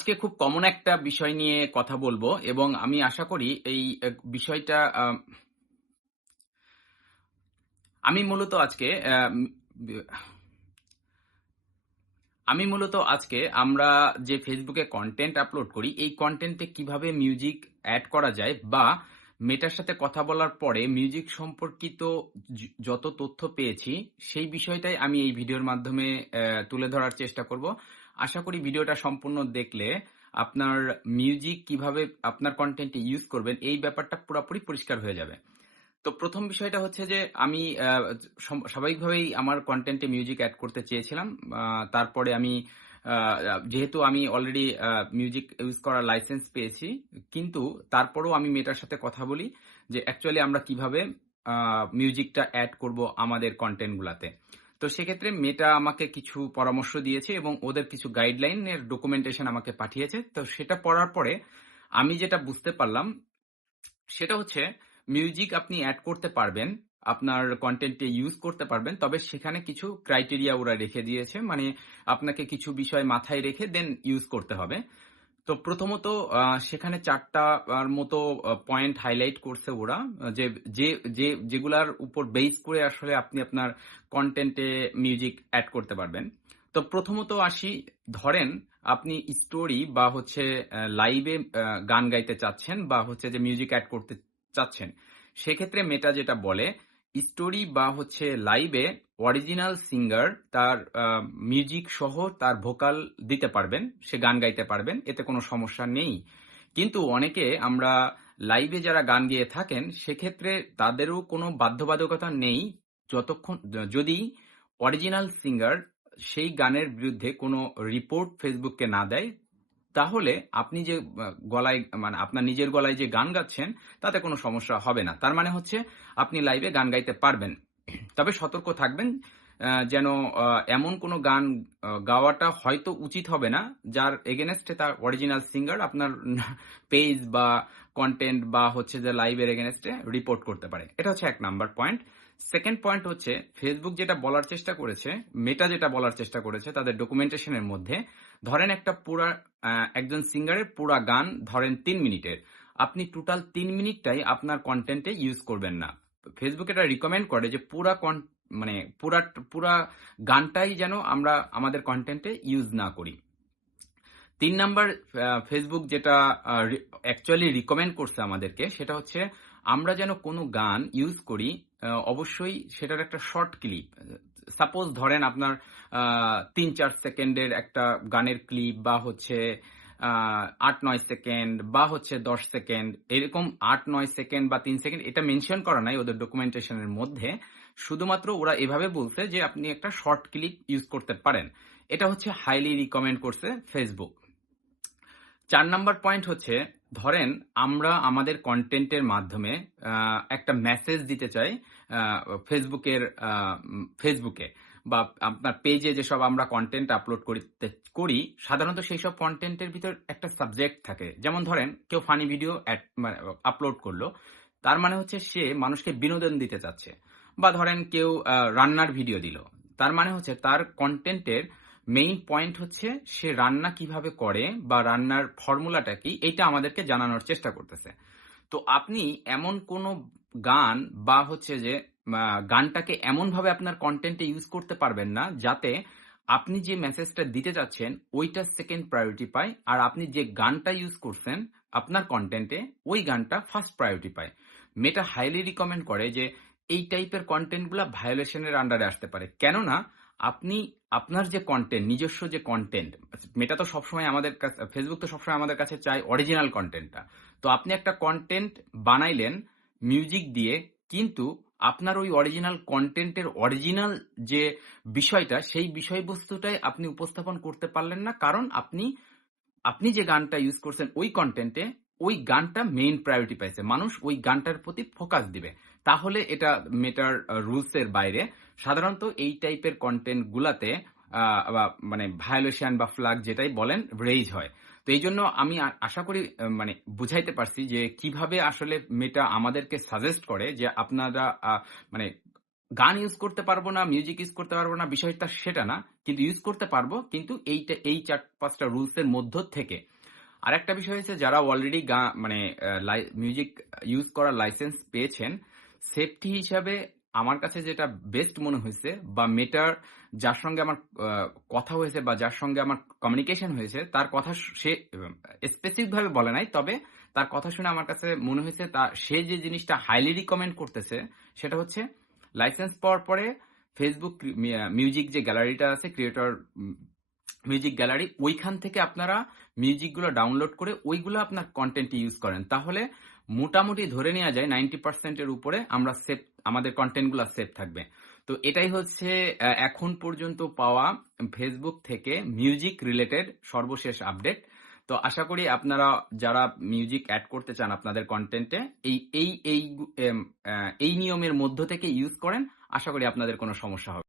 আজকে খুব কমন একটা বিষয় নিয়ে কথা বলবো এবং আমি আশা করি এই বিষয়টা আমি মূলত আজকে বি- আমি মূলত আজকে আমরা যে ফেসবুকে কন্টেন্ট আপলোড করি এই কন্টেন্টে কিভাবে মিউজিক অ্যাড করা যায় বা মেটার সাথে কথা বলার পরে মিউজিক সম্পর্কিত যত তথ্য পেয়েছি সেই বিষয়টাই আমি এই ভিডিওর মাধ্যমে তুলে ধরার চেষ্টা করব। আশা করি ভিডিওটা সম্পূর্ণ দেখলে আপনার মিউজিক কিভাবে আপনার কন্টেন্টে ইউজ করবেন এই ব্যাপারটা পুরোপুরি পরিষ্কার হয়ে যাবে। তো প্রথম বিষয়টা হচ্ছে যে আমি স্বাভাবিকভাবেই আমার কন্টেন্টে মিউজিক অ্যাড করতে চেয়েছিলাম। তারপরে আমি যেহেতু আমি অলরেডি মিউজিক ইউজ করার লাইসেন্স পেয়েছি, কিন্তু তারপরেও আমি মেটার সাথে কথা বলি যে অ্যাকচুয়ালি আমরা কিভাবে মিউজিকটা অ্যাড করব আমাদের কন্টেন্টগুলাতে। তো সেক্ষেত্রে মেটা আমাকে কিছু পরামর্শ দিয়েছে এবং ওদের কিছু গাইডলাইনের ডকুমেন্টেশন আমাকে পাঠিয়েছে। তো সেটা পড়ার পরে আমি যেটা বুঝতে পারলাম সেটা হচ্ছে মিউজিক আপনি অ্যাড করতে পারবেন, আপনার কন্টেন্টে ইউজ করতে পারবেন, তবে সেখানে কিছু ক্রাইটেরিয়া ওরা রেখে দিয়েছে। মানে আপনাকে কিছু বিষয় মাথায় রেখে দেন ইউজ করতে হবে। তো প্রথমত সেখানে ৪টা মতো পয়েন্ট হাইলাইট করছে ওরা, যে যে যে যেগুলার উপর বেস করে আসলে আপনি আপনার কন্টেন্টে মিউজিক অ্যাড করতে পারবেন। তো প্রথমত আসি, ধরেন আপনি স্টোরি বা হচ্ছে লাইভে গান গাইতে চাচ্ছেন বা হচ্ছে যে মিউজিক অ্যাড করতে চাচ্ছেন, সেক্ষেত্রে মেটা যেটা বলে, স্টোরি বা হচ্ছে লাইভে অরিজিনাল সিঙ্গার তার মিউজিক সহ তার ভোকাল দিতে পারবেন, সে গান গাইতে পারবেন, এতে কোনো সমস্যা নেই। কিন্তু অনেকে আমরা লাইভে যারা গান গেয়ে থাকেন সেক্ষেত্রে তাদেরও কোনো বাধ্যবাধকতা নেই, যতক্ষণ যদি অরিজিনাল সিঙ্গার সেই গানের বিরুদ্ধে কোনো রিপোর্ট ফেসবুককে না দেয়, তাহলে আপনি যে গলায় মানে আপনার নিজের গলায় যে গান গাচ্ছেন তাতে কোনো সমস্যা হবে না। তার মানে হচ্ছে আপনি লাইভে গান গাইতে পারবেন। তবে সতর্ক থাকবেন যেন এমন কোনো গান গাওয়াটা হয়তো উচিত হবে না যার এগেনস্টে তার অরিজিনাল সিঙ্গার আপনার পেজ বা কন্টেন্ট বা হচ্ছে যে লাইভের এগেনস্টে রিপোর্ট করতে পারে। এটা হচ্ছে ১ নাম্বার পয়েন্ট। সেকেন্ড পয়েন্ট হচ্ছে ফেসবুক যেটা বলার চেষ্টা করেছে, মেটা যেটা বলার চেষ্টা করেছে তাদের ডকুমেন্টেশনের মধ্যে, ধরেন একটা পুরা একজন সিঙ্গারের পুরা গান ধরেন ৩ মিনিটের, আপনি টোটাল ৩ মিনিটটাই আপনার কন্টেন্টে ইউজ করবেন না। ফেসবুক এটা রিকমেন্ড করে যে মানে পুরা পুরা গানটাই যেন আমরা আমাদের কন্টেন্টে ইউজ না করি। ৩ নাম্বার, ফেসবুক যেটা অ্যাকচুয়ালি রিকমেন্ড করছে আমাদেরকে সেটা হচ্ছে আমরা যেন কোনো গান ইউজ করি, অবশ্যই সেটার একটা শর্ট ক্লিপ। সাপোজ ধরেন আপনার ৩-৪ সেকেন্ডের একটা গানের ক্লিপ বা হচ্ছে ৮-৯ সেকেন্ড বা হচ্ছে ১০ সেকেন্ড, এরকম ৮-৯ সেকেন্ড বা ৩ সেকেন্ড, এটা মেনশন করা নাই ওদের ডকুমেন্টেশনের মধ্যে। শুধুমাত্র ওরা এভাবে বলছে যে আপনি একটা শর্ট ক্লিপ ইউজ করতে পারেন। এটা হচ্ছে হাইলি রিকমেন্ড করছে ফেসবুক। ৪ নাম্বার পয়েন্ট হচ্ছে, ধরেন আমরা আমাদের কন্টেন্টের মাধ্যমে একটা মেসেজ দিতে চাই ফেসবুকে বা আপনার পেজে যেসব আমরা কন্টেন্ট আপলোড করি, সাধারণত সেই সব কন্টেন্টের ভিতর একটা সাবজেক্ট থাকে। যেমন ধরেন কেউ ফানি ভিডিও আপলোড করলো, তার মানে হচ্ছে সে মানুষকে বিনোদন দিতে চাচ্ছে। বা ধরেন কেউ রান্নার ভিডিও দিল, তার মানে হচ্ছে তার কন্টেন্টের মেইন পয়েন্ট হচ্ছে সে রান্না কিভাবে করে বা রান্নার ফর্মুলাটা কি, এইটা আমাদেরকে জানানোর চেষ্টা করতেছে। তো আপনি এমন কোন গান বা হচ্ছে যে গানটাকে এমন ভাবে আপনার কন্টেন্টে ইউজ করতে পারবেন না যাতে আপনি যে মেসেজটা দিতে চাচ্ছেন ওইটা সেকেন্ড প্রায়োরিটি পায়, আর আপনি যে গানটা ইউজ করছেন আপনার কন্টেন্টে ওই গানটা ফার্স্ট প্রায়োরিটি পায়। মেটা হাইলি রিকমেন্ড করে যে এই টাইপের কন্টেন্টগুলো ভায়োলেশনের আন্ডারে আসতে পারে। কেননা আপনি আপনার যে কন্টেন্ট, নিজস্ব যে কন্টেন্ট, মেটা তো সবসময় আমাদের কাছে, ফেসবুক তো সবসময় আমাদের কাছে চায় অরিজিনাল কন্টেন্টটা। তো আপনি একটা কন্টেন্ট বানাইলেন মিউজিক দিয়ে, কিন্তু আপনার ওই অরিজিনাল কন্টেন্টের অরিজিনাল যে বিষয়টা সেই বিষয়বস্তুটাই আপনি উপস্থাপন করতে পারলেন না, কারণ আপনি আপনি যে গানটা ইউজ করছেন ওই কন্টেন্টে ওই গানটা মেইন প্রায়োরিটি পাইছে, মানুষ ওই গানটার প্রতি ফোকাস দিবে। তাহলে এটা মেটার রুলস এর বাইরে। সাধারণত এই টাইপের কন্টেন্ট গুলাতে মানে ভায়োলেশন বা ফ্ল্যাগ যেটাই বলেন রেইজ হয়। তো এই জন্য আমি আশা করি মানে বুঝাইতে পারছি যে কিভাবে আসলে মেটা আমাদেরকে সাজেস্ট করে যে আপনারা মানে গান ইউজ করতে পারবো না, মিউজিক ইউজ করতে পারবো না, বিষয়টা সেটা না, কিন্তু ইউজ করতে পারবো, কিন্তু এই 4-5টা রুলস এর মধ্য থেকে। আরেকটা বিষয় হচ্ছে যারা অলরেডি মানে মিউজিক ইউজ করার লাইসেন্স পেয়েছেন, সেফটি হিসাবে আমার কাছে যেটা বেস্ট মনে হয়েছে, বা মেটার যার সঙ্গে আমার কথা হয়েছে বা যার সঙ্গে আমার কমিউনিকেশন হয়েছে, তার কথা সে স্পেসিফিক ভাবে বলে নাই, তবে তার কথা শুনে আমার কাছে মনে হয়েছে সে যে জিনিসটা হাইলি রিকমেন্ড করতেছে সেটা হচ্ছে লাইসেন্স পাওয়ার পরে ফেসবুক মিউজিক যে গ্যালারিটা আছে, ক্রিয়েটর মিউজিক গ্যালারি, ওইখান থেকে আপনারা মিউজিকগুলো ডাউনলোড করে ওইগুলো আপনার কন্টেন্টে ইউজ করেন, তাহলে মোটামুটি ধরে নেওয়া যায় 90% এর উপরে আমরা সেফ, আমাদের কন্টেন্টগুলো সেফ থাকবে। তো এটাই হচ্ছে এখন পর্যন্ত পাওয়া ফেসবুক থেকে মিউজিক রিলেটেড সর্বশেষ আপডেট। তো আশা করি আপনারা যারা মিউজিক অ্যাড করতে চান আপনাদের কন্টেন্টে, এই এই এই এই নিয়মের মধ্য থেকে ইউজ করেন, আশা করি আপনাদের কোনো সমস্যা হবে না।